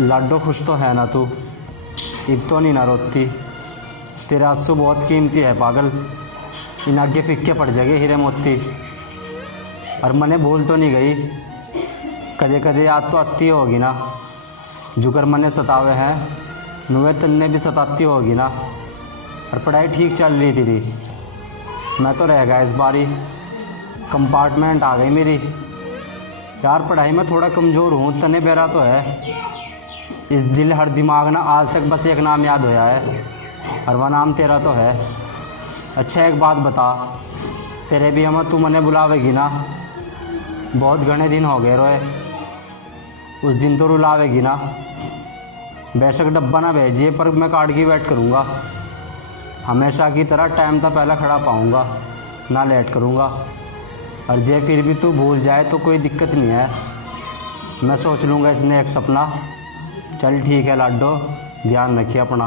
लाडो खुश तो है ना तू? ईद तो नहीं ना रोती? तेरे आंसू बहुत कीमती है पागल, इन आगे फिक्के पड़ जाएंगे हीरे मोती। और मने भूल तो नहीं गई, कदे कदे याद तो आती होगी ना। जुगर मने सतावे हैं नुए तन्ने भी सताती होगी ना। और पढ़ाई ठीक चल रही तेरी, मैं तो रह गया इस बारी, कंपार्टमेंट आ गई मेरी। यार पढ़ाई में थोड़ा कमज़ोर हूँ, तने बेरा तो है। इस दिल हर दिमाग ना आज तक बस एक नाम याद होया है, और वह नाम तेरा तो है। अच्छा एक बात बता, तेरे भी हम तू मने बुलावेगी ना? बहुत घने दिन हो गए रोए, उस दिन तो रुलावेगी ना? बेशक डब्बा ना भेजिए पर मैं कार्ड की वेट करूँगा, हमेशा की तरह टाइम तक पहले खड़ा पाऊँगा, ना लेट करूँगा। और जे फिर भी तू भूल जाए तो कोई दिक्कत नहीं है, मैं सोच लूँगा इसने एक सपना। चल ठीक है लाडो, ध्यान रखिए अपना।